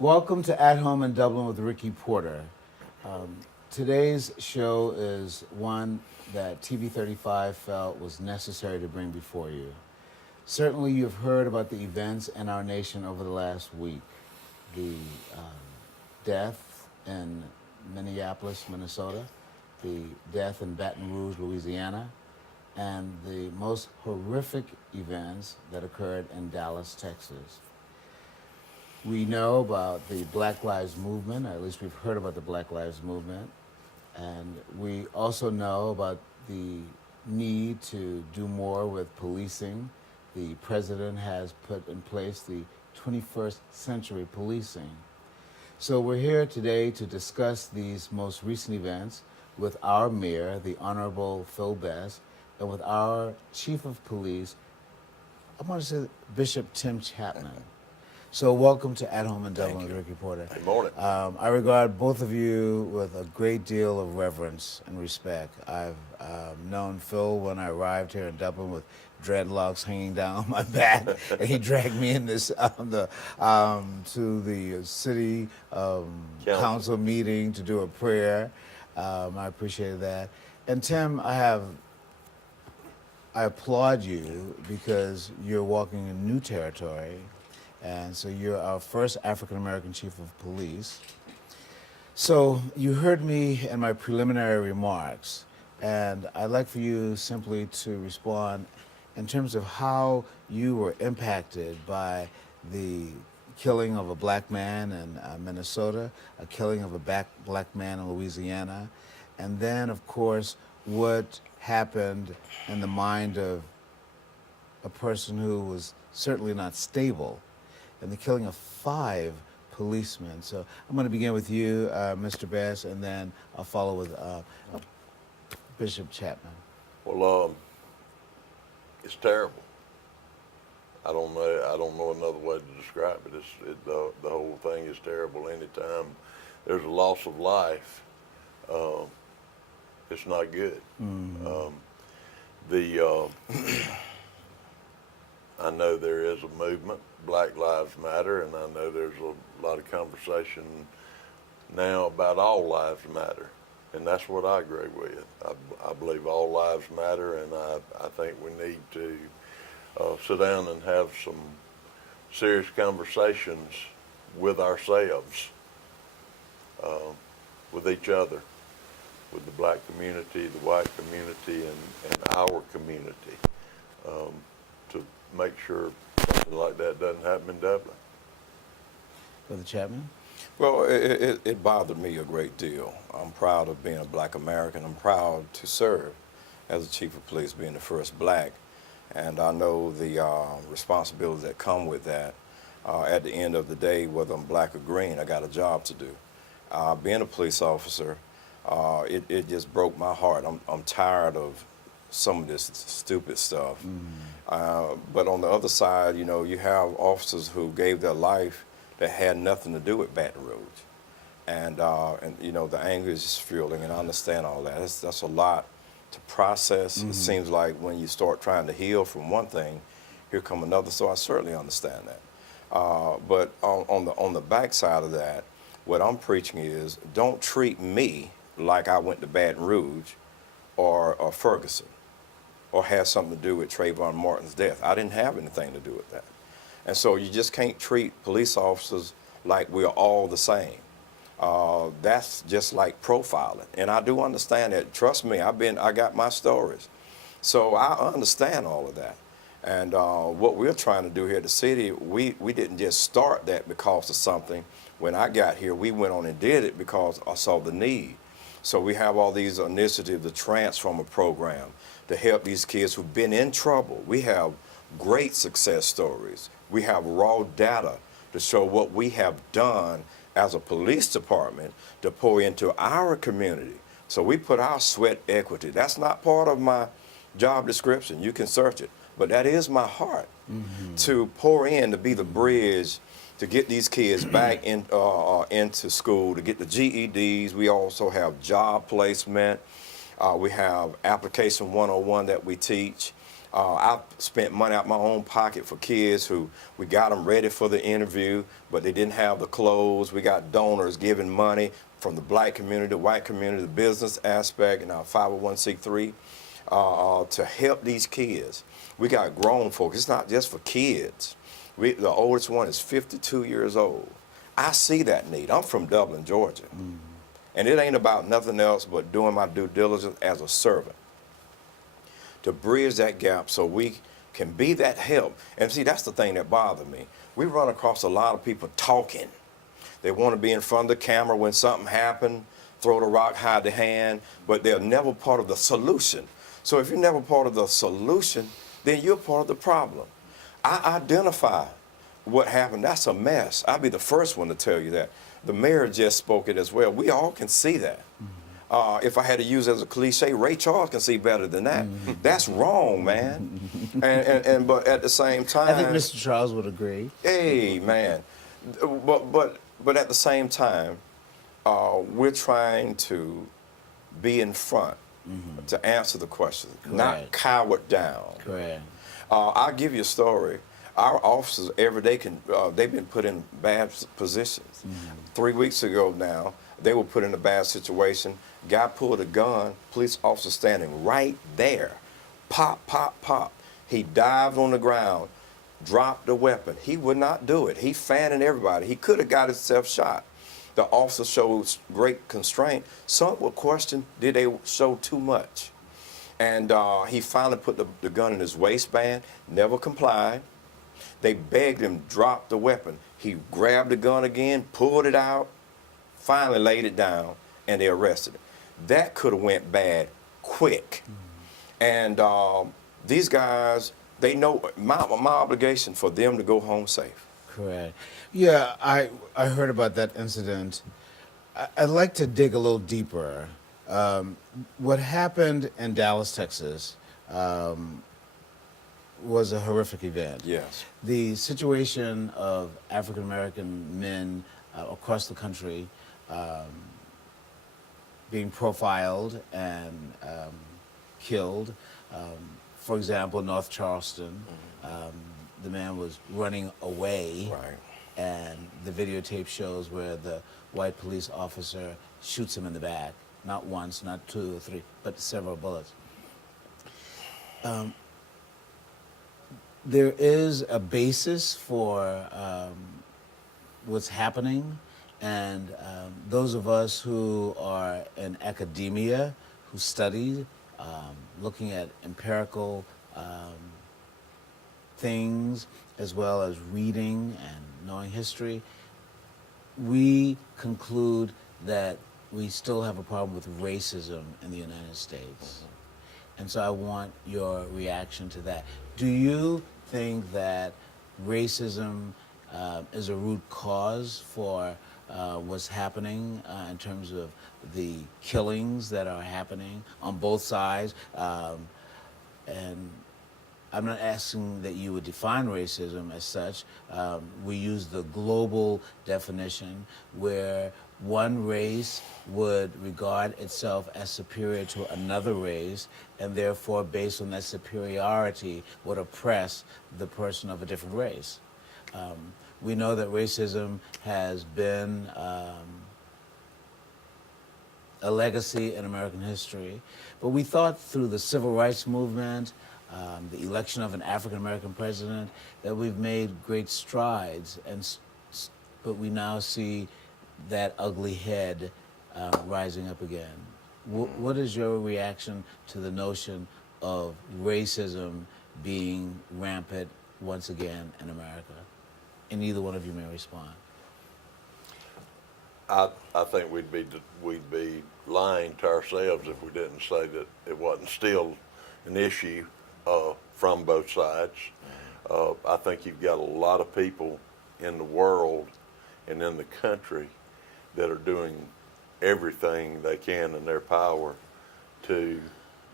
Welcome to At Home in Dublin with Ricky Porter. Today's show is one that TV 35 felt was necessary to bring before you. Certainly, you've heard about the events in our nation over the last week. The death in Minneapolis, Minnesota, the death in Baton Rouge, Louisiana, and the most horrific events that occurred in Dallas, Texas. We know about the Black Lives Movement, or at least we've heard about the Black Lives Movement, and we also know about the need to do more with policing. The president has put in place the 21st century policing. So we're here today to discuss these most recent events with our mayor, the Honorable Phil Best, and with our chief of police, I want to say Bishop Tim Chatman. So welcome to At Home in Dublin with Ricky Porter. Good morning. I regard both of you with a great deal of reverence and respect. I've known Phil when I arrived here in Dublin with dreadlocks hanging down my back, and he dragged me in this to the city council meeting to do a prayer. I appreciated that. And Tim, I applaud you because you're walking in new territory. And so you're our first African-American chief of police. So you heard me in my preliminary remarks, and I'd like for you simply to respond in terms of how you were impacted by the killing of a black man in Minnesota, a killing of a black man in Louisiana, and then, of course, what happened in the mind of a person who was certainly not stable, and the killing of 5 policemen. So I'm going to begin with you, Mr. Bass, and then I'll follow with Bishop Chatman. Well, it's terrible. I don't know another way to describe it. The whole thing is terrible. Anytime there's a loss of life, it's not good. Mm-hmm. I know there is a movement, Black Lives Matter, and I know there's a lot of conversation now about all lives matter, and that's what I agree with. I believe all lives matter, and I think we need to sit down and have some serious conversations with ourselves, with each other, with the black community, the white community, and our community. To make sure something like that doesn't happen in Dublin. Brother Chapman? Well, it bothered me a great deal. I'm proud of being a black American. I'm proud to serve as the chief of police, being the first black. And I know the responsibilities that come with that. At the end of the day, whether I'm black or green, I got a job to do. Being a police officer, it just broke my heart. I'm tired of some of this stupid stuff. But on the other side, you know, you have officers who gave their life that had nothing to do with Baton Rouge. And you know, the anger is just fueling, and I understand all that. That's a lot to process. It seems like when you start trying to heal from one thing, here come another, so I certainly understand that. But on the backside of that, what I'm preaching is, don't treat me like I went to Baton Rouge or Ferguson, or has something to do with Trayvon Martin's death. I didn't have anything to do with that. And so you just can't treat police officers like we're all the same. That's just like profiling. And I do understand that. Trust me, I got my stories. So I understand all of that. And what we're trying to do here at the city, we didn't just start that because of something. When I got here, we went on and did it because I saw the need. So we have all these initiatives, the Transformer program, to help these kids who've been in trouble. We have great success stories. We have raw data to show what we have done as a police department to pour into our community. So we put our sweat equity. That's not part of my job description. You can search it. But that is my heart, to pour in, to be the bridge, to get these kids back into school, to get the GEDs. We also have job placement. We have application 101 that we teach. I spent money out my own pocket for kids who we got them ready for the interview, but they didn't have the clothes. We got donors giving money from the black community, the white community, the business aspect, and our 501c3 to help these kids. We got grown folks. It's not just for kids. The oldest one is 52 years old. I see that need. I'm from Dublin, Georgia. And it ain't about nothing else but doing my due diligence as a servant to bridge that gap so we can be that help. And see, that's the thing that bothers me. We run across a lot of people talking. They want to be in front of the camera when something happened, throw the rock, hide the hand, but they're never part of the solution. So if you're never part of the solution, then you're part of the problem. I identify what happened. That's a mess. I'll be the first one to tell you that. The mayor just spoke it as well. We all can see that. If I had to use it as a cliche, Ray Charles can see better than that. That's wrong, man. But at the same time, I think Mr. Charles would agree. hey, man. But at the same time, we're trying to be in front to answer the question, not cower down. Correct. I'll give you a story. Our officers every day they've been put in bad positions. 3 weeks ago now, they were put in a bad situation. Guy pulled a gun, police officer standing right there. Pop, pop, pop. He dived on the ground, dropped the weapon. He would not do it. He fanning everybody. He could have got himself shot. The officer showed great constraint. Some would question, did they show too much? And he finally put the gun in his waistband, never complied. They begged him, drop the weapon. He grabbed the gun again, pulled it out, finally laid it down, and they arrested him. That could have went bad quick. And these guys, they know my obligation for them to go home safe. Correct. Yeah, I heard about that incident. I'd like to dig a little deeper. What happened in Dallas, Texas, was a horrific event. Yes. The situation of African American men across the country being profiled and killed. For example, North Charleston, the man was running away, Right. and the videotape shows where the white police officer shoots him in the back, not once, not two or three, but several bullets. There is a basis for what's happening, and those of us who are in academia, who study, looking at empirical things as well as reading and knowing history, we conclude that we still have a problem with racism in the United States. And so I want your reaction to that. Do you think that racism is a root cause for what's happening in terms of the killings that are happening on both sides? And I'm not asking that you would define racism as such. We use the global definition where one race would regard itself as superior to another race, and therefore, based on that superiority, would oppress the person of a different race. We know that racism has been a legacy in American history, but we thought through the civil rights movement, the election of an African-American president, that we've made great strides, but we now see that ugly head rising up again. What is your reaction to the notion of racism being rampant once again in America? And either one of you may respond. I think we'd be lying to ourselves if we didn't say that it wasn't still an issue from both sides. I think you've got a lot of people in the world and in the country that are doing everything they can in their power to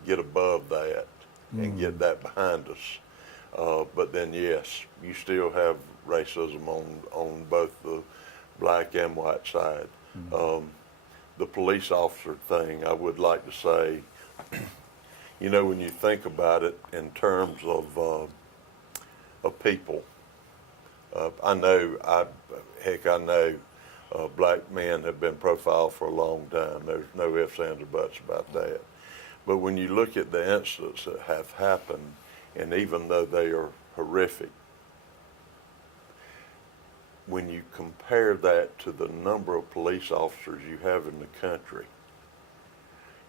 get above that and get that behind us. But then, yes, you still have racism on both the black and white side. The police officer thing, I would like to say, You know, when you think about it in terms of people, I know black men have been profiled for a long time. There's no ifs, ands, or buts about that. But when you look at the incidents that have happened, and even though they are horrific, when you compare that to the number of police officers you have in the country,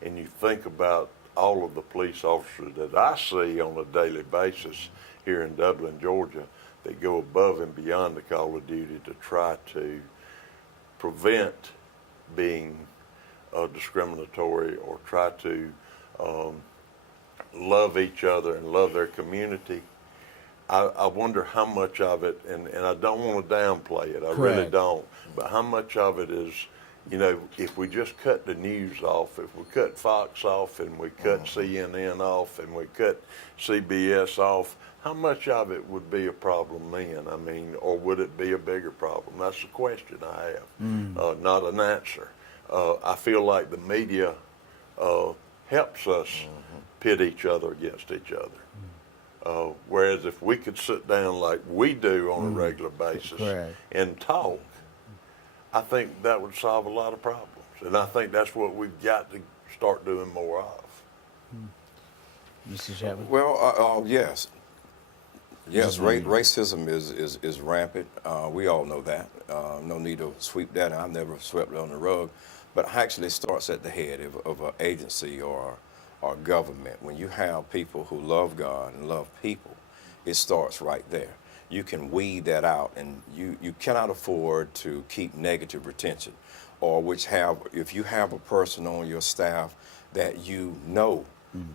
and you think about all of the police officers that I see on a daily basis here in Dublin, Georgia, that go above and beyond the call of duty to try to prevent being discriminatory or try to love each other and love their community. I wonder how much of it, and I don't want to downplay it, I really Correct. don't, but how much of it is, you know, if we just cut the news off, if we cut Fox off and we cut CNN off and we cut CBS off, how much of it would be a problem then? I mean, or would it be a bigger problem? That's the question I have, not an answer. I feel like the media helps us pit each other against each other. Whereas if we could sit down like we do on a regular basis Correct. and talk, I think that would solve a lot of problems. And I think that's what we've got to start doing more of. Mr. Chatman? Well, yes. Yes, racism is rampant. We all know that. No need to sweep that. I've never swept it on the rug. But actually it starts at the head of an agency or government. When you have people who love God and love people, it starts right there. You can weed that out, and you cannot afford to keep negative retention, or if you have a person on your staff that you know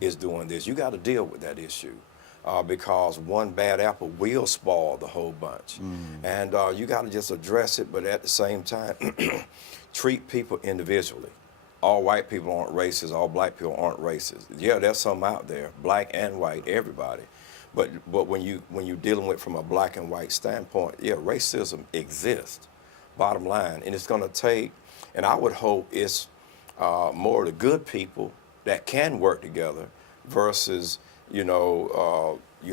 is doing this, you got to deal with that issue. Because one bad apple will spoil the whole bunch. And you got to just address it, but at the same time, treat people individually. All white people aren't racist, all black people aren't racist. Yeah, there's some out there, black and white, everybody. But when you're dealing with from a black and white standpoint, yeah, racism exists, bottom line. And it's going to take, and I would hope it's more of the good people that can work together versus, you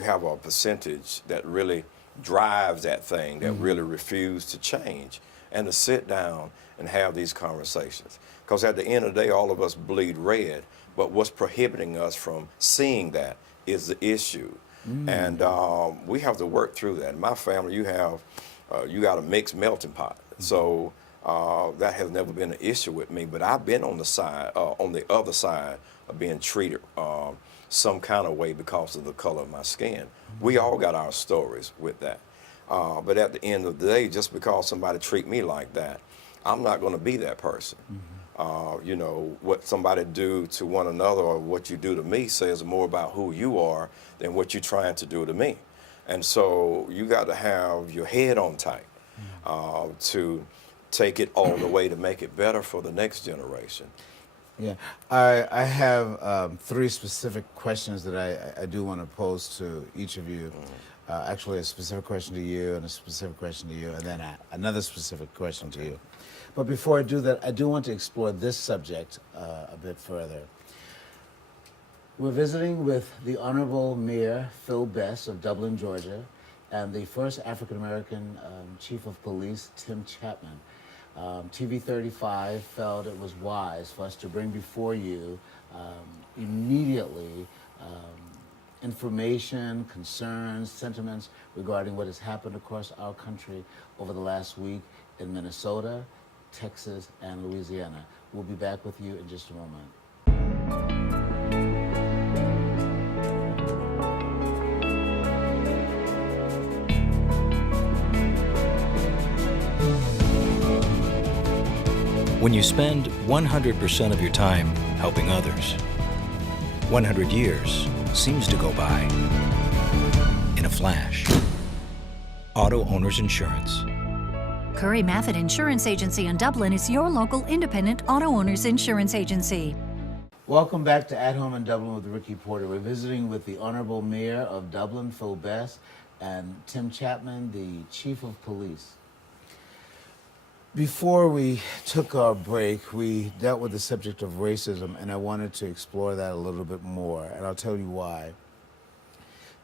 have a percentage that really drives that thing, that really refuse to change and to sit down and have these conversations. Because at the end of the day, all of us bleed red, but what's prohibiting us from seeing that is the issue. And we have to work through that. In my family, you got a mixed melting pot. So that has never been an issue with me, but I've been on the other side of being treated some kind of way because of the color of my skin. We all got our stories with that. But at the end of the day, just because somebody treat me like that, I'm not going to be that person. What somebody do to one another or what you do to me says more about who you are than what you're trying to do to me. And so you got to have your head on tight to take it all the way to make it better for the next generation. Yeah, I have 3 specific questions that I do want to pose to each of you. Actually, a specific question to you and a specific question to you, and then another specific question to you. But before I do that, I do want to explore this subject a bit further. We're visiting with the Honorable Mayor Phil Best of Dublin, Georgia, and the first African-American Chief of Police, Tim Chatman. TV 35 felt it was wise for us to bring before you immediately information, concerns, sentiments regarding what has happened across our country over the last week in Minnesota, Texas, and Louisiana. We'll be back with you in just a moment. When you spend 100% of your time helping others, 100 years seems to go by in a flash. Auto Owners Insurance. Curry Maffett Insurance Agency in Dublin is your local independent auto owners insurance agency. Welcome back to At Home in Dublin with Ricky Porter. We're visiting with the Honorable Mayor of Dublin, Phil Best, and Tim Chatman, the Chief of Police. Before we took our break, we dealt with the subject of racism, and I wanted to explore that a little bit more, and I'll tell you why.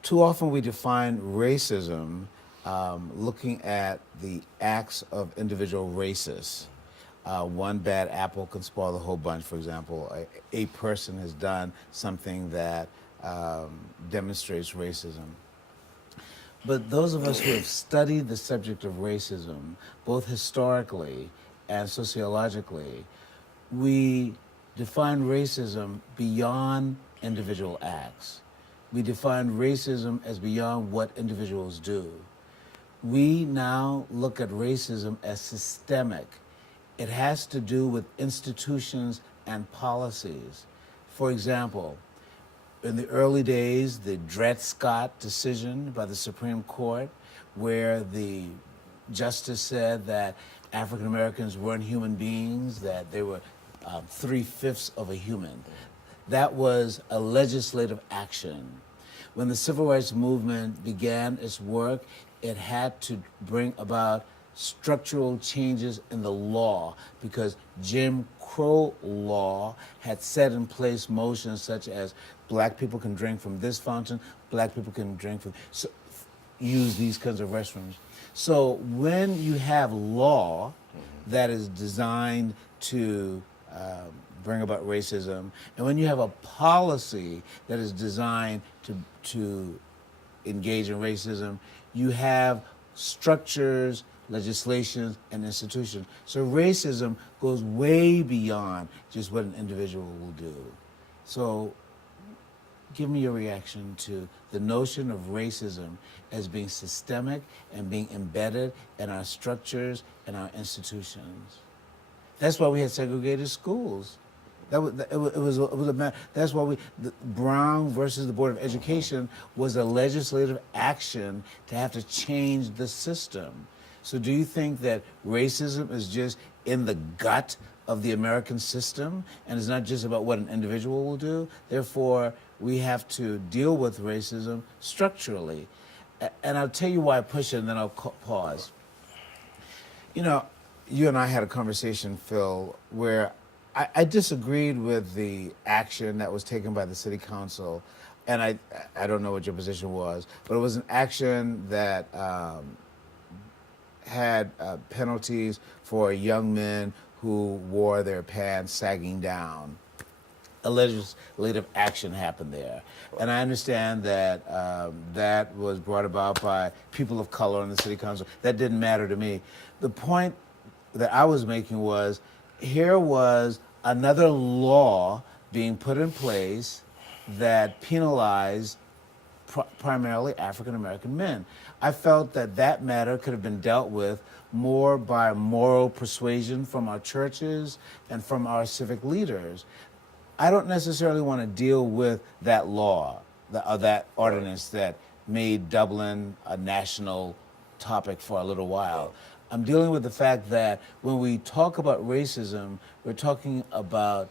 Too often we define racism looking at the acts of individual racists. One bad apple can spoil the whole bunch. For example, a person has done something that demonstrates racism. But those of us who have studied the subject of racism, both historically and sociologically, we define racism beyond individual acts. We define racism as beyond what individuals do. We now look at racism as systemic. It has to do with institutions and policies. For example, in the early days, the Dred Scott decision by the Supreme Court, where the justice said that African Americans weren't human beings, that they were 3/5 of a human. That was a legislative action. When the Civil Rights Movement began its work, it had to bring about structural changes in the law because Jim Crow law had set in place motions such as black people can drink from this fountain, black people can drink from, use these kinds of restrooms. So when you have law that is designed to bring about racism, and when you have a policy that is designed to engage in racism, you have structures, legislation, and institutions. So racism goes way beyond just what an individual will do. So give me your reaction to the notion of racism as being systemic and being embedded in our structures and our institutions. That's why we had segregated schools. It was a matter. That's why Brown versus the Board of Education was a legislative action to have to change the system. So do you think that racism is just in the gut of the American system and it's not just about what an individual will do? Therefore, we have to deal with racism structurally. And I'll tell you why I push it and then I'll pause. You know, you and I had a conversation, Phil, where I disagreed with the action that was taken by the city council, and I don't know what your position was, but it was an action that had penalties for young men who wore their pants sagging down. A legislative action happened there. And I understand that that was brought about by people of color in the city council. That didn't matter to me. The point that I was making was, here was another law being put in place that penalized primarily African American men. I felt that that matter could have been dealt with more by moral persuasion from our churches and from our civic leaders. I don't necessarily want to deal with that law, that ordinance that made Dublin a national topic for a little while. I'm dealing with the fact that when we talk about racism, we're talking about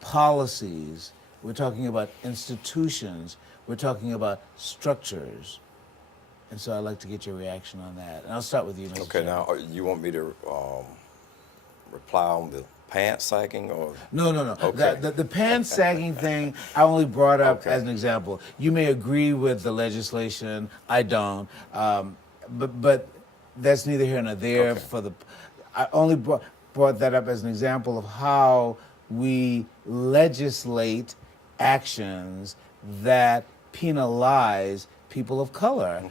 policies, we're talking about institutions, we're talking about structures. And so I'd like to get your reaction on that. And I'll start with you, Mr. Okay, Chairman. now, you want me to reply on the pants sagging or? No. Okay. The pants sagging thing, I only brought up Okay. as an example. You may agree with the legislation, I don't. But that's neither here nor there. Okay. I only brought that up as an example of how we legislate actions that penalize people of color,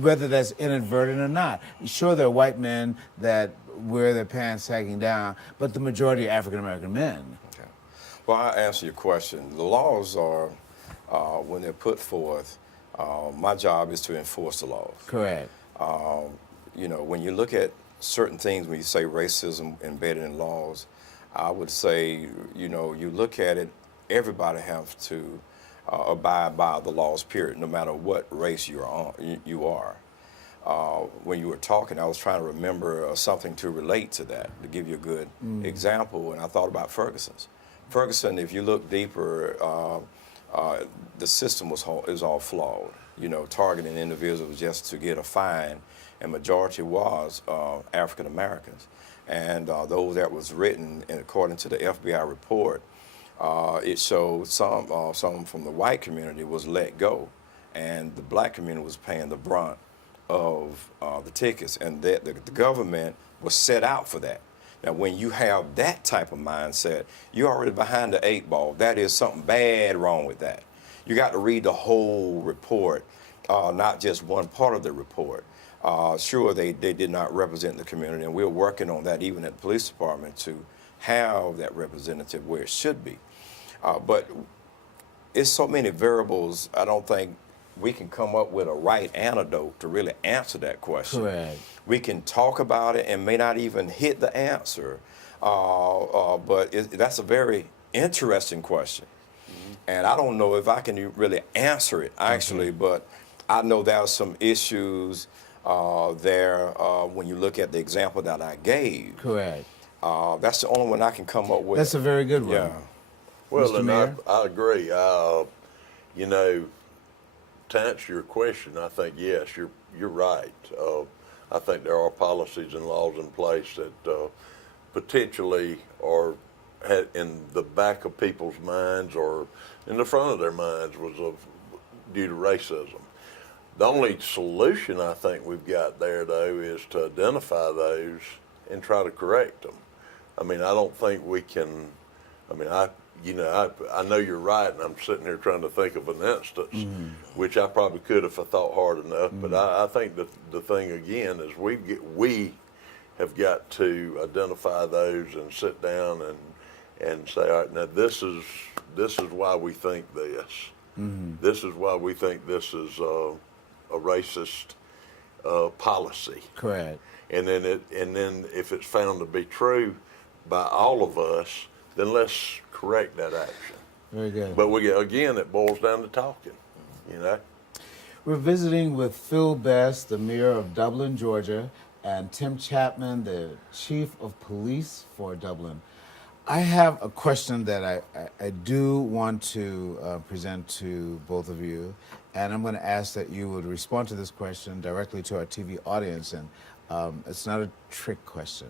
whether that's inadvertent or not. Sure, there are white men that wear their pants sagging down, but the majority are African American men. Okay. Well, I'll answer your question. The laws are, when they're put forth, my job is to enforce the laws. Correct. You know, when you look at certain things, when you say racism embedded in laws, I would say, you know, you look at it, everybody has to abide by the laws, period, no matter what race you are. When you were talking, I was trying to remember something to relate to that, to give you a good example, and I thought about Ferguson's. Ferguson, if you look deeper, the system is all flawed. You know, targeting individuals just to get a fine, and majority was African Americans. And those that was written, and according to the FBI report, it showed some from the white community was let go, and the black community was paying the brunt of the tickets, and that the government was set out for that. Now, when you have that type of mindset, you're already behind the 8 ball. That is something bad wrong with that. You got to read the whole report, not just one part of the report. Sure, they did not represent the community, and we're working on that even at the police department to have that representative where it should be. But it's so many variables, I don't think we can come up with a right antidote to really answer that question. Correct. We can talk about it and may not even hit the answer, but that's a very interesting question. And I don't know if I can really answer it, actually, but I know there are some issues there when you look at the example that I gave. Correct. That's the only one I can come up with. That's a very good one. Yeah. Well, Mr. and Mayor? I agree. You know, to answer your question, I think yes, you're right. I think there are policies and laws in place that potentially are in the back of people's minds or in the front of their minds due to racism. The only solution I think we've got there, though, is to identify those and try to correct them. I mean, I don't think we can. I mean, I know you're right, and I'm sitting here trying to think of an instance, which I probably could if I thought hard enough. But I think that the thing again is we have got to identify those and sit down and say, all right, now this is why we think this. This is why we think this is a racist policy. Correct. And then if it's found to be true by all of us, then let's correct that action. Very good. But again, it boils down to talking, you know. We're visiting with Phil Best, the mayor of Dublin, Georgia, and Tim Chatman, the chief of police for Dublin. I have a question that I do want to present to both of you, and I'm going to ask that you would respond to this question directly to our TV audience, and it's not a trick question.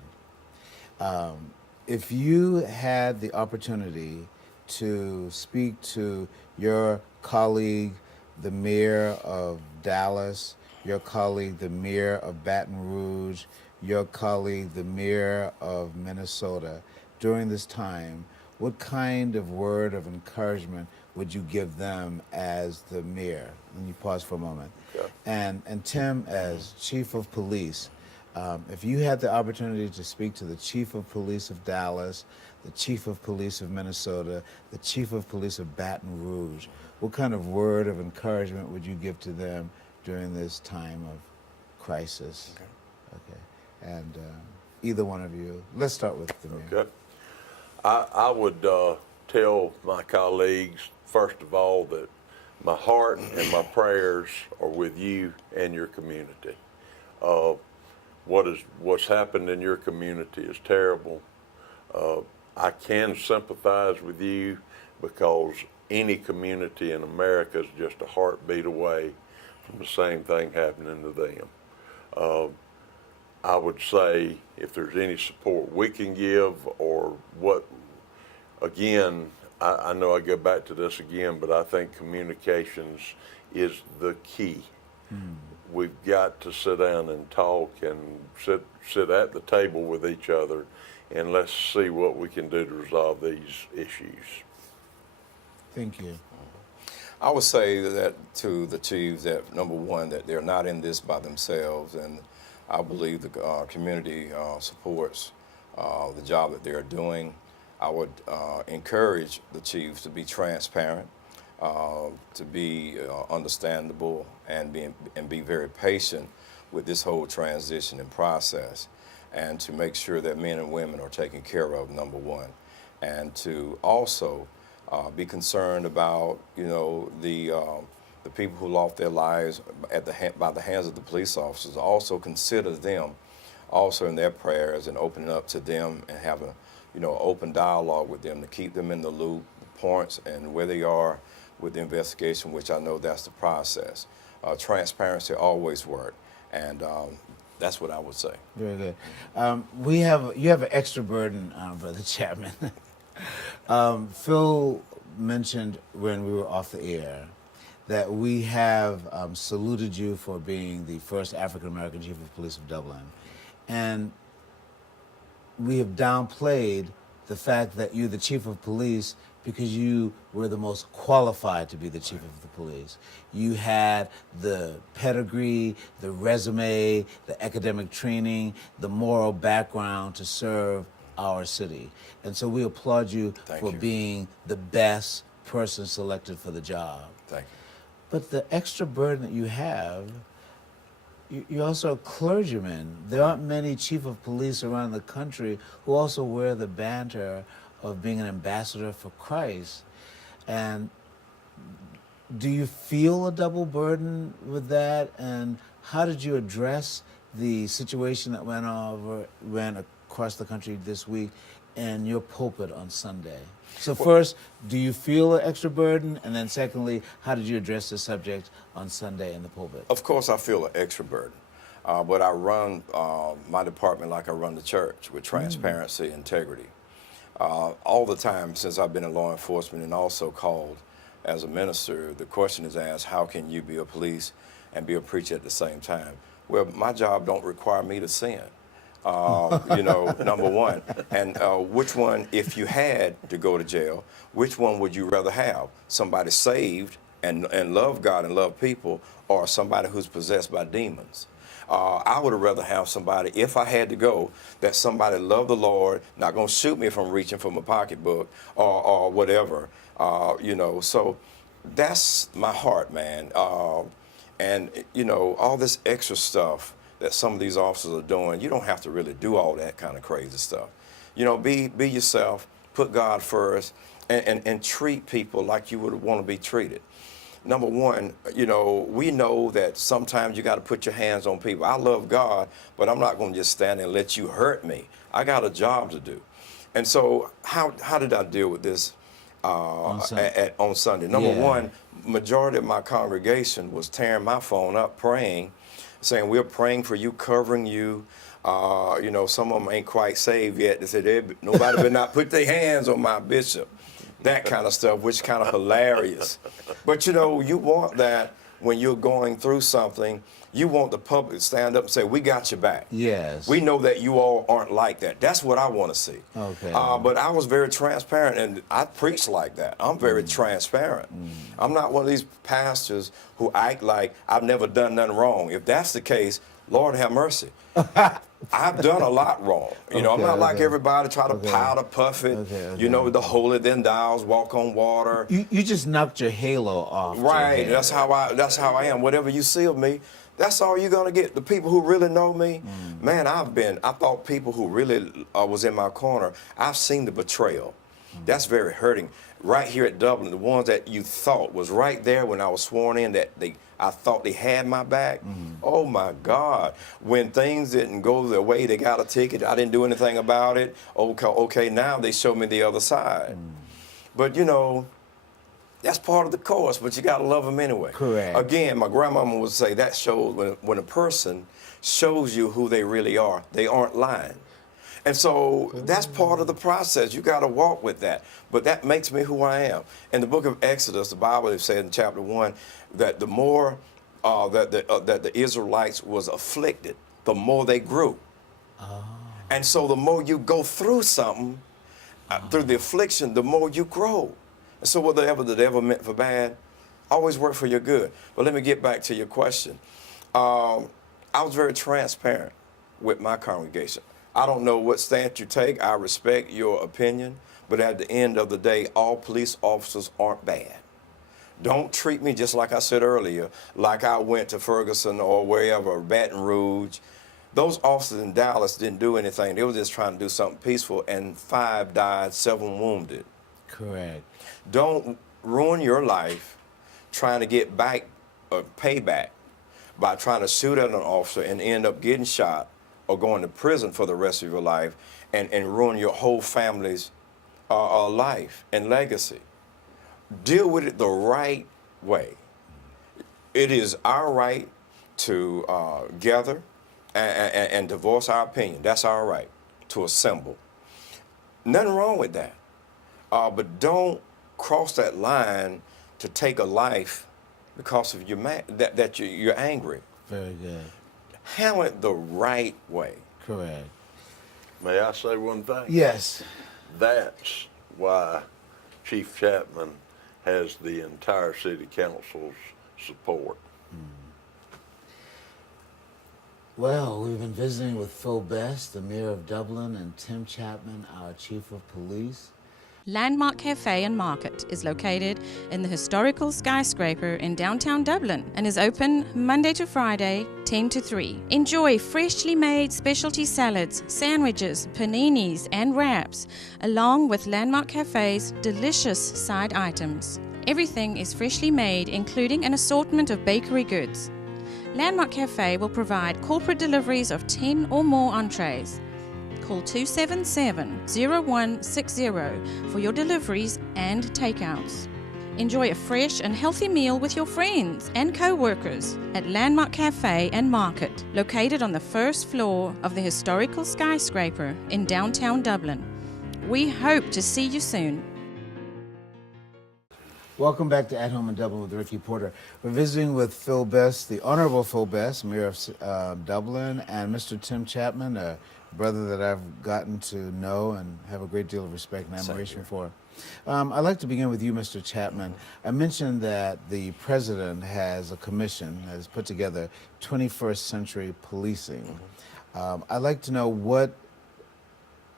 If you had the opportunity to speak to your colleague, the mayor of Dallas, your colleague, the mayor of Baton Rouge, your colleague, the mayor of Minnesota, during this time, what kind of word of encouragement would you give them as the mayor? And you pause for a moment. Okay. And Tim, as chief of police, if you had the opportunity to speak to the chief of police of Dallas, the chief of police of Minnesota, the chief of police of Baton Rouge, what kind of word of encouragement would you give to them during this time of crisis? Okay. And either one of you, let's start with the mayor. Okay. I would tell my colleagues, first of all, that my heart and my prayers are with you and your community. What's happened in your community is terrible. I can sympathize with you because any community in America is just a heartbeat away from the same thing happening to them. I would say if there's any support we can give or what, again, I know I go back to this again, but I think communications is the key. We've got to sit down and talk and sit at the table with each other, and let's see what we can do to resolve these issues. Thank you. I would say that to the chiefs that, number one, that they're not in this by themselves, and I believe the community supports the job that they're doing. I would encourage the chiefs to be transparent, to be understandable, and be very patient with this whole transition and process, and to make sure that men and women are taken care of, number one, and to also be concerned about, the people who lost their lives by the hands of the police officers. Also consider them also in their prayers and opening up to them and have a open dialogue with them to keep them in the loop, points and where they are with the investigation, which I know that's the process. Transparency always works, and That's what I would say. Very good. You have an extra burden, Brother Chapman. Phil mentioned when we were off the air that we have saluted you for being the first African American chief of police of Dublin, and we have downplayed the fact that you're the chief of police because you were the most qualified to be the chief of the police. You had the pedigree, the resume, the academic training, the moral background to serve our city. And so we applaud you Thank for you. being the best person selected for the job. Thank you. But the extra burden that you have, you're also a clergyman. There aren't many chief of police around the country who also wear the banner of being an ambassador for Christ. And do you feel a double burden with that? And how did you address the situation that went across the country this week in your pulpit on Sunday? So first, do you feel an extra burden? And then secondly, how did you address the subject on Sunday in the pulpit? Of course, I feel an extra burden. But I run my department like I run the church, with transparency, integrity. All the time since I've been in law enforcement and also called as a minister, the question is asked, how can you be a police and be a preacher at the same time? Well, my job don't require me to sin, number one. And which one, if you had to go to jail, which one would you rather have? Somebody saved and love God and love people, or somebody who's possessed by demons? I would have rather have somebody, if I had to go, that somebody loved the Lord, not going to shoot me if I'm reaching for my pocketbook or whatever, So that's my heart, man. And all this extra stuff that some of these officers are doing, you don't have to really do all that kind of crazy stuff. Be yourself, put God first, and treat people like you would want to be treated. Number one, we know that sometimes you got to put your hands on people. I love God, but I'm not going to just stand there and let you hurt me. I got a job to do. And so how did I deal with this on Sunday? Number one, majority of my congregation was tearing my phone up, praying, saying, we're praying for you, covering you. Some of them ain't quite saved yet. They said, nobody better not put their hands on my bishop. That kind of stuff, which is kind of hilarious. But you want that when you're going through something. You want the public to stand up and say, we got your back. Yes. We know that you all aren't like that. That's what I want to see. Okay. But I was very transparent, and I preach like that. I'm very transparent. I'm not one of these pastors who act like I've never done nothing wrong. If that's the case, Lord have mercy. I've done a lot wrong. I'm not like everybody, try to powder puff it. The holier than thou's, walk on water. You just knocked your halo off. Right. That's how I am. Whatever you see of me, that's all you're gonna get. The people who really know me, man, I thought people who really was in my corner, I've seen the betrayal. That's very hurting. Right here at Dublin, the ones that you thought was right there when I was sworn in, I thought they had my back. Oh my God. When things didn't go their way, they got a ticket, I didn't do anything about it. Okay, now they show me the other side. But that's part of the course, but you gotta love them anyway. Correct. Again, my grandmama would say that shows when a person shows you who they really are, they aren't lying. And so that's part of the process. You got to walk with that. But that makes me who I am. In the book of Exodus, the Bible said in chapter 1 that the more that the Israelites was afflicted, the more they grew. And so the more you go through something, through the affliction, the more you grow. And so whatever the devil meant for bad, always work for your good. But let me get back to your question. I was very transparent with my congregation. I don't know what stance you take. I respect your opinion. But at the end of the day, all police officers aren't bad. Don't treat me just like I said earlier, like I went to Ferguson or wherever, Baton Rouge. Those officers in Dallas didn't do anything. They were just trying to do something peaceful, and 5 died, 7 wounded. Correct. Don't ruin your life trying to get back or payback by trying to shoot at an officer and end up getting shot or going to prison for the rest of your life and ruin your whole family's life and legacy. Deal with it the right way. It is our right to gather, and to voice our opinion. That's our right, to assemble. Nothing wrong with that. But don't cross that line to take a life because of you're angry. Very good. Handle it the right way. Correct. May I say one thing? Yes. That's why Chief Chatman has the entire city council's support. Well, we've been visiting with Phil Best, the mayor of Dublin, and Tim Chatman, our chief of police. Landmark Cafe and Market is located in the historical skyscraper in downtown Dublin and is open Monday to Friday, 10 to 3. Enjoy freshly made specialty salads, sandwiches, paninis, and wraps, along with Landmark Cafe's delicious side items. Everything is freshly made, including an assortment of bakery goods. Landmark Cafe will provide corporate deliveries of 10 or more entrees. Call 277-0160 for your deliveries and takeouts. Enjoy a fresh and healthy meal with your friends and co-workers at Landmark Cafe and Market, located on the first floor of the historical skyscraper in downtown Dublin. We hope to see you soon. Welcome back to At Home in Dublin with Ricky Porter. We're visiting with Phil Best, the Honorable Phil Best, Mayor of Dublin, and Mr. Tim Chatman, a brother that I've gotten to know and have a great deal of respect and admiration for. I'd like to begin with you, Mr. Chatman. I mentioned that the president has a commission that has put together 21st Century Policing. I'd like to know what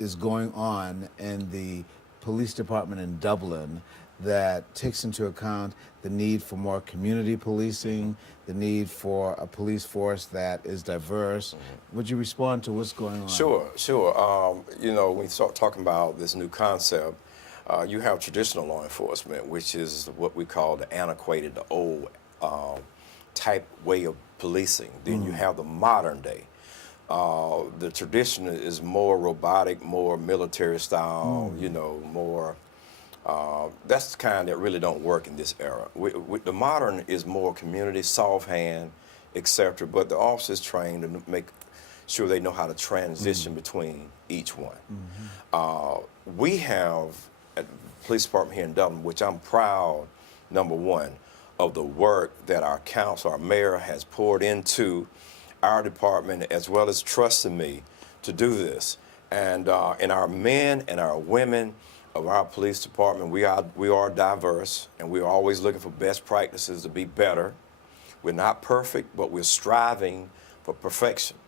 is going on in the police department in Dublin that takes into account the need for more community policing, the need for a police force that is diverse. Would you respond to what's going on? Sure. You know, when you start talking about this new concept, you have traditional law enforcement, which is what we call the antiquated, the old type way of policing. Then you have the modern day. The tradition is more robotic, more military style, you know, more. That's the kind that really don't work in this era. The modern is more community, soft hand, etc. But the officers trained to make sure they know how to transition between each one. We have at the police department here in Dublin, which I'm proud, number one, of the work that our council, our mayor has poured into our department, as well as trusting me to do this. And our men and our women of our police department, we are diverse, and we're always looking for best practices to be better. We're not perfect, but we're striving for perfection.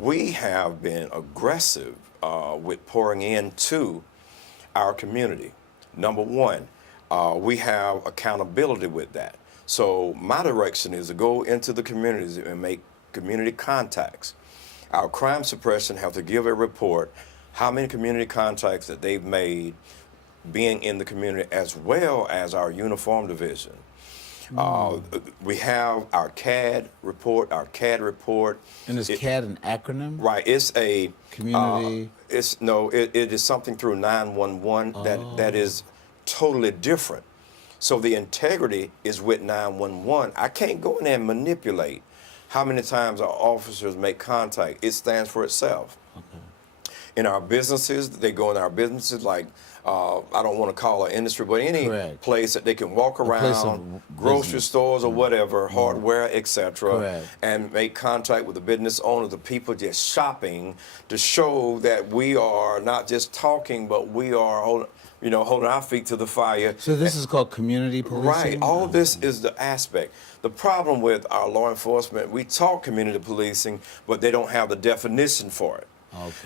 We have been aggressive with pouring into our community. Number one, we have accountability with that. So my direction is to go into the communities and make community contacts. Our crime suppression have to give a report how many community contacts that they've made being in the community, as well as our uniform division. We have our CAD report. And is CAD an acronym? Right, it's a Community? it is something through 911 that is totally different. So the integrity is with 911. I can't go in there and manipulate how many times our officers make contact. It stands for itself. In our businesses, they go in our businesses like, I don't want to call an industry, but any place that they can walk around, grocery stores or whatever, hardware, etc., and make contact with the business owners, the people just shopping, to show that we are not just talking, but we are holding our feet to the fire. So this is called community policing? Right. All this is the aspect. The problem with our law enforcement, we talk community policing, but they don't have the definition for it.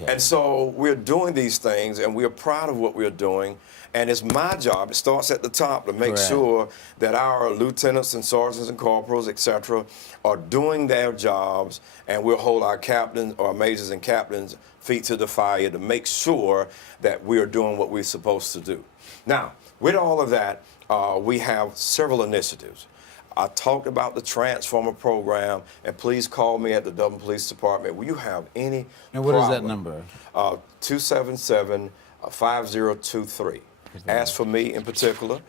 And so we're doing these things, and we're proud of what we're doing. And it's my job, it starts at the top, to make sure that our lieutenants and sergeants and corporals, etc., are doing their jobs, and we'll hold our captains or majors and captains' feet to the fire to make sure that we're doing what we're supposed to do. Now, with all of that, we have several initiatives. I talked about the Transformer program, and please call me at the Dublin Police Department. Will you have any And what is that number? 277-5023. Ask for me in particular,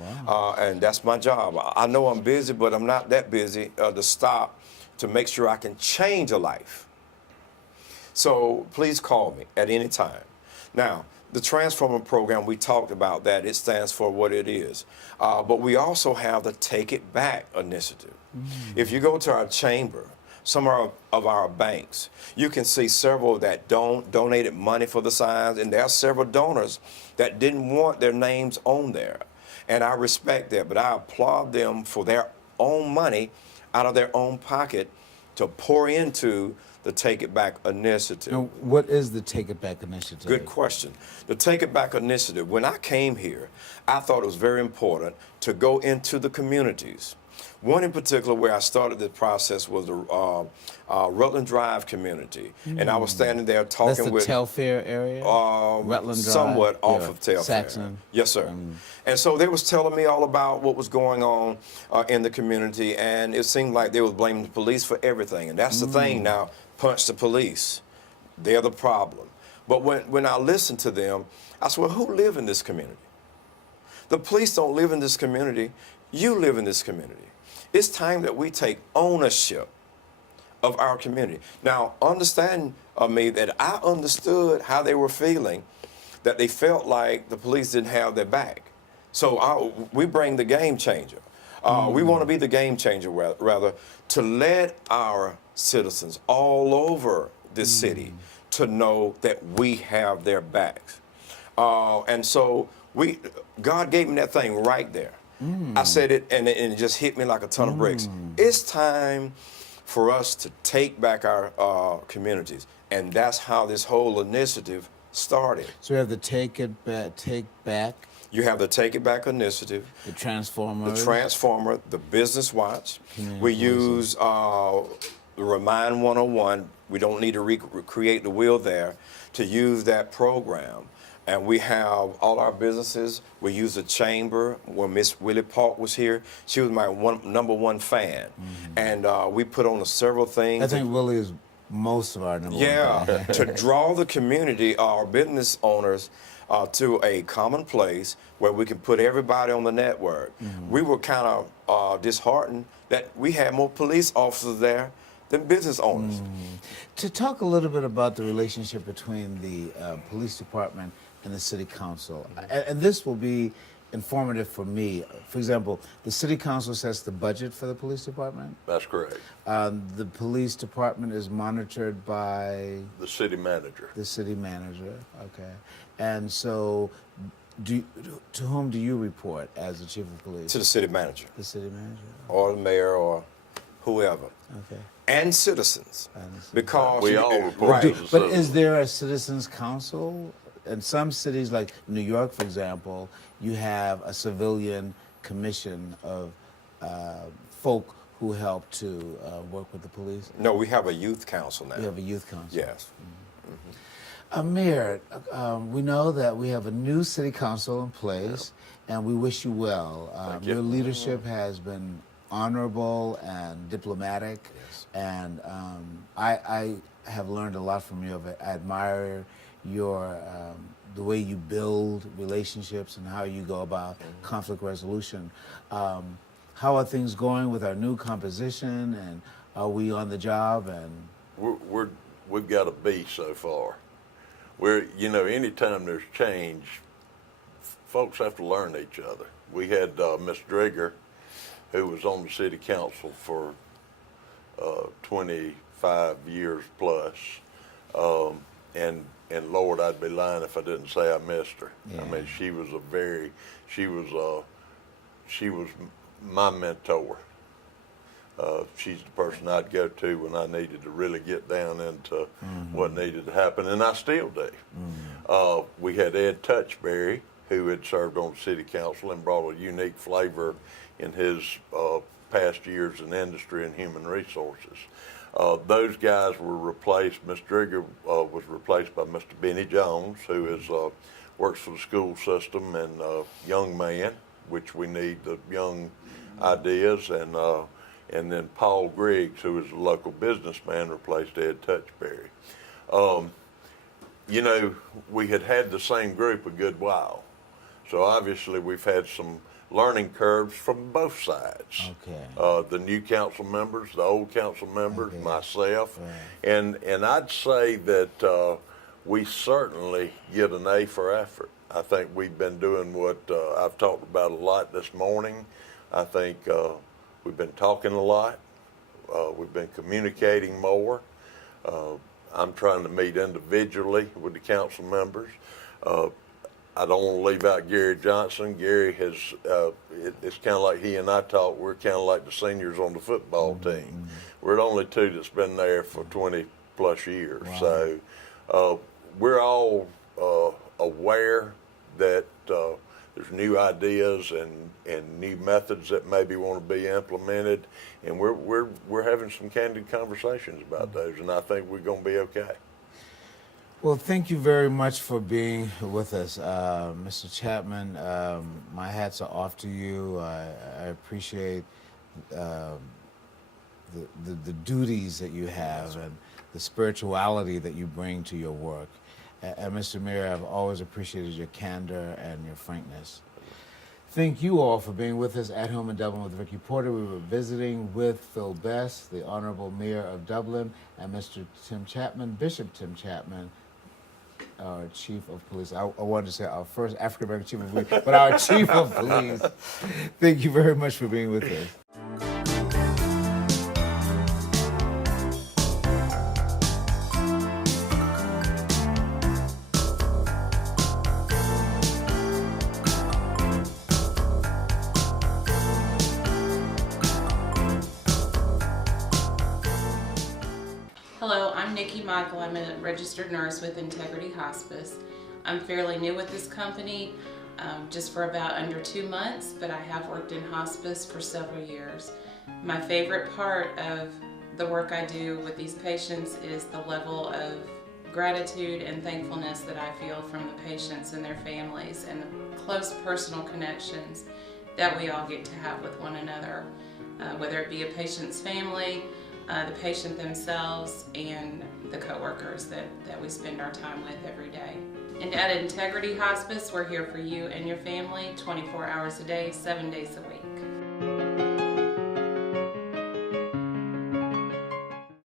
and that's my job. I know I'm busy, but I'm not that busy to stop to make sure I can change a life. So please call me at any time. Now, the Transformer program, we talked about that. It stands for what it is. But we also have the Take It Back initiative. If you go to our chamber, some of our banks, you can see several that donated money for the signs, and there are several donors that didn't want their names on there. And I respect that, but I applaud them for their own money out of their own pocket to pour into the Take It Back initiative. Now, what is the Take It Back initiative? Good question. The Take It Back initiative, when I came here, I thought it was very important to go into the communities. One in particular where I started the process was the Rutland Drive community. And I was standing there talking That's the with... Telfair area? Rutland Drive? Somewhat off Yeah. of Telfair. Saxon? Yes, sir. And so they was telling me all about what was going on in the community, and it seemed like they was blaming the police for everything. And that's the thing now, punch the police. They're the problem. But when I listened to them, I said, well, who live in this community? The police don't live in this community. You live in this community. It's time that we take ownership of our community. Now, understand me that I understood how they were feeling, that they felt like the police didn't have their back. So we bring the game changer. We want to be the game changer, rather, to let our citizens all over this city to know that we have their backs. And so God gave me that thing right there. I said it, and it just hit me like a ton of bricks. It's time for us to take back our communities, and that's how this whole initiative started. So we have the Take Back, You have the Take It Back initiative, the Transformers. the Transformer, the Business Watch. Community We policing. use the Remind 101. We don't need to recreate the wheel there to use that program. And we have all our businesses. We use the chamber. When Miss Willie Park was here, she was my number one fan. And we put on several things. I think Willie is most of our number one Yeah, fan. to draw the community, our business owners, to a common place where we can put everybody on the network. We were kind of disheartened that we had more police officers there than business owners. To talk a little bit about the relationship between the police department and the city council, and this will be informative for me. For example, the city council sets the budget for the police department. That's correct. The police department is monitored by The city manager. the city manager. Okay, and so to whom do you report as the chief of police? To the city manager, The city manager. or the mayor, or whoever. Okay. And citizens. Because We all report right. to the But citizens. is there a citizens council? In some cities, like New York, for example, you have a civilian commission of folk who help to work with the police. No, we have a youth council now. You have a youth council. Yes. Mayor, we know that we have a new city council in place, and we wish you well. Thank you. Your leadership has been honorable and diplomatic, and I have learned a lot from you. I admire your the way you build relationships and how you go about conflict resolution. How are things going with our new composition, and are we on the job? And We've got a B so far. Anytime there's change, folks have to learn each other. We had Miss Drigger, who was on the city council for 25 years plus, and Lord, I'd be lying if I didn't say I missed her. Yeah. I mean, she was my mentor. She's the person I'd go to when I needed to really get down into what needed to happen, and I still do. We had Ed Touchberry, who had served on the city council and brought a unique flavor in his past years in industry and human resources. Those guys were replaced. Ms. Drigger was replaced by Mr. Benny Jones, who is works for the school system and young man, which we need the young ideas, and then Paul Griggs, who is a local businessman, replaced Ed Touchberry. We had the same group a good while, so obviously we've had some learning curves from both sides. Okay. The new council members, the old council members, Okay. myself, Right. and I'd say that we certainly get an A for effort. I think we've been doing what I've talked about a lot this morning. I think we've been talking a lot. We've been communicating more. I'm trying to meet individually with the council members. I don't want to leave out Gary Johnson. Gary has, it's kind of like he and I talk, we're kind of like the seniors on the football team. We're the only two that's been there for 20 plus years. Wow. So we're all aware that there's new ideas and new methods that maybe want to be implemented, and we're having some candid conversations about those, and I think we're going to be okay. Well, thank you very much for being with us, Mr. Chatman. My hats are off to you. I appreciate the duties that you have and the spirituality that you bring to your work. And Mr. Mayor, I've always appreciated your candor and your frankness. Thank you all for being with us at Home in Dublin with Ricky Porter. We were visiting with Phil Best, the Honorable Mayor of Dublin, and Mr. Tim Chatman, Bishop Tim Chatman, our Chief of Police. I wanted to say our first African-American Chief of Police, but our Chief of Police. Thank you very much for being with us. Hello, I'm Nikki Michael. I'm a registered nurse with Integrity Hospice. I'm fairly new with this company, just for about under 2 months, but I have worked in hospice for several years. My favorite part of the work I do with these patients is the level of gratitude and thankfulness that I feel from the patients and their families, and the close personal connections that we all get to have with one another, whether it be a patient's family, the patient themselves, and the coworkers that we spend our time with every day. And at Integrity Hospice, we're here for you and your family 24 hours a day, 7 days a week.